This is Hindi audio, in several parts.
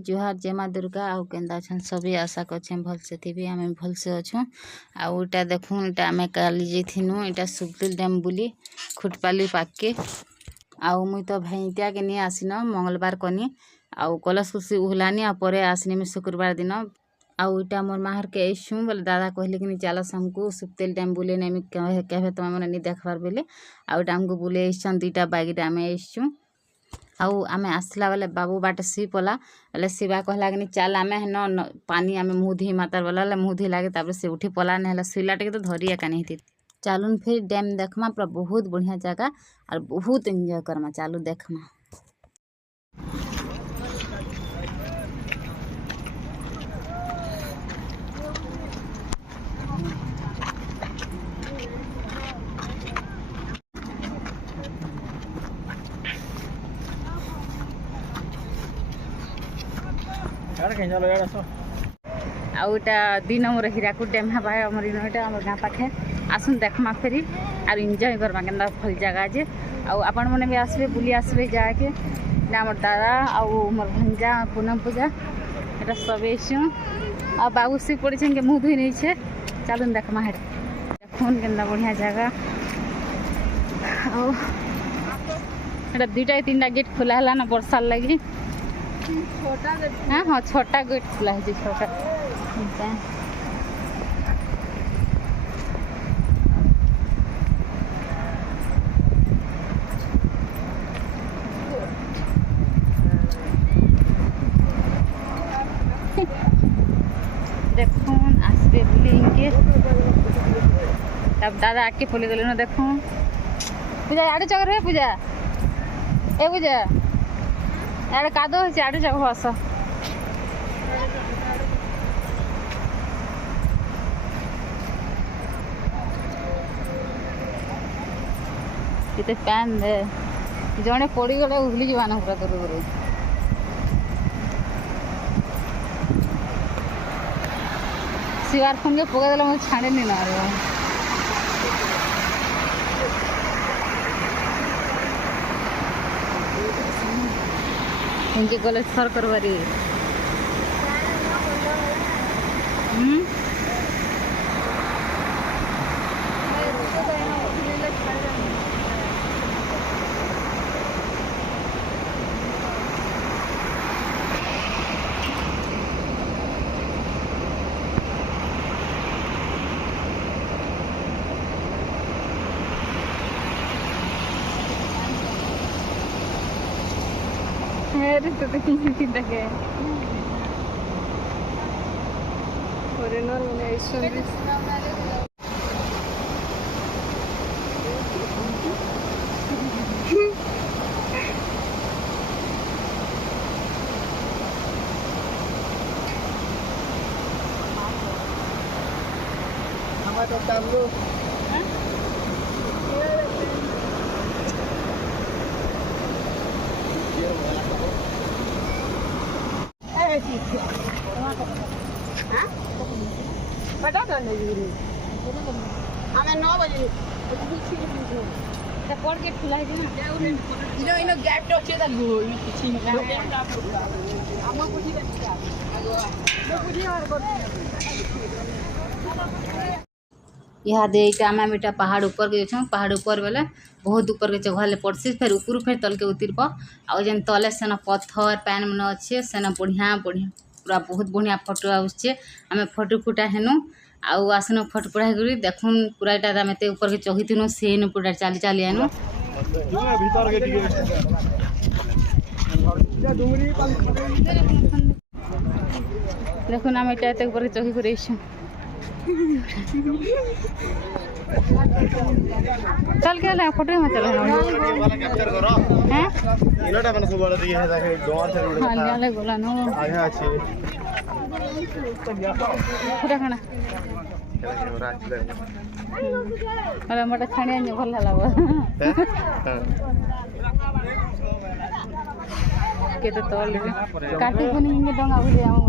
जुहार जय माँ दुर्गा आउ केंदा छन सभी आशा करछे भल से थी आम भल से अच्छु आउ इटा देखूँ इटा आम काली जाइनु इटा सुक्तिल डैम बुली खुटपाली पाके आउ मुई तो भैंतिया के नहीं आसीन मंगलवार कनी आउ कलश कुशी उहलानी आ परे आसनी में शुक्रवार दिन आउ इटा मोर माहर के आईसु बोले दादा कहले कि चलस हमको सुक्तिल डैम बुले नहीं कहे तुम मैंने नहीं देखबार बोले आउ आमको बुले आईसन 2टा बाइक आम आईसु आउ आमे आसला बेले बाबू बाटे सी पला बेले शिवा कहला कि चल आमे न पानी आमे मुँह धी मातार बोला मुँह धी लागे तापर से उठी पला ना सुला टे तो धरी एका नहीं थी चालून फिर डैम देखमा पूरा बहुत बढ़िया जगह और बहुत एंजॉय करमा चालू देखमा आउटा 2 नंबर हीराकुद डैम है भाई आमर इनटा आम गाँ पाखे आसुन देखमा फेरी और एंजॉय करवा के भल जगह जे आपण मैंने भी आसबे बुली आसबे जाके आमर दादा आउ मोर भंजा पूनम पूजा एटा सब आईसु आ बाबू सी पड़ी के मुँह धोई नहीं छे चलून देखमा हेट देखुन के बढ़िया जगह आटा 2टा 3टा गेट खुला है ना बरसा लगी हाँ हाँ छोटा गेट खुला है छोटा देखून आसबे बुली इनके तब दादा आके बोले गले ना देखून पूजा आड़े चक्कर है पूजा ए पूजा यार कादो आड़े चक्कर आस कितने पैन दे जड़े पड़ी गले उगली जाना पूरा दूर शिवार फोन के पकड़ देला मुझे छाड़े नहीं ना इनके गले सर करवारी तो देखिए फॉरेनर मैंने हमारा चालू हमें 9 बजे पड़ के खुला है ना इनो गैप तो अच्छे तक गो इन किछि हम पूछी यहाँ दे आम इटा पहाड़ ऊपर के जाऊँ पहाड़ ऊपर बेले बहुत ऊपर के चढ़ले पड़सी फिर ऊपर फिर तल के उतर आउ जेन तले सेना पत्थर पैन मन अच्छे सेना बढ़िया बढ़िया पूरा बहुत बढ़िया फोटो आसचे आम फोटो फुटा हेनु आउ आसन फोटो फुटा कर देखुन पूरा इटा आम एत ऊपर के चढ़ीनु सेनु पूरा चली चली आनु देखुन आम इटा एत ऊपर के चढ़ी कर चल के ले फोटो में चल कैप्चर करो हैं इनटा मन सब वाला दिए है जाके डोर से रोड हां ले गोला नो आगे अछि पूरा खाना अरे मटा छाणी आने भल लागो के तो तोल काटी कोनी में डंगा बुले आऊ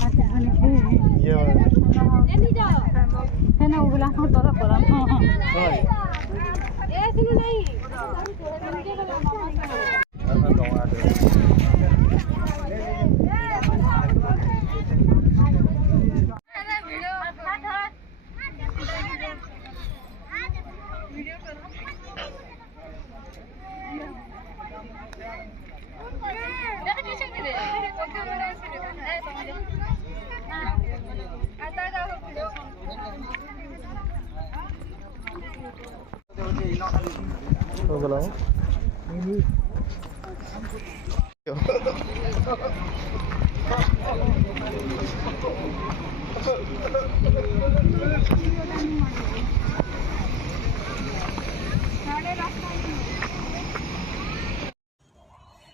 काटी कोनी ये है ना उगला हो तोरा पर ए सुनो नहीं हो गला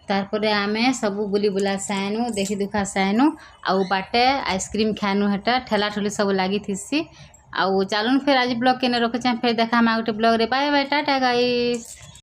तारपरे आमे सबू बुली बुला साइनु देखी दुखा साइनु आउ बाटे आइसक्रीम खानु हेटा ठेला ठुली सब लगी थिसी आउ चलून फिर आज ब्लॉग के रखे फिर देखा हम गोटे ब्लॉग रे बाय बाय टाटा गाइस।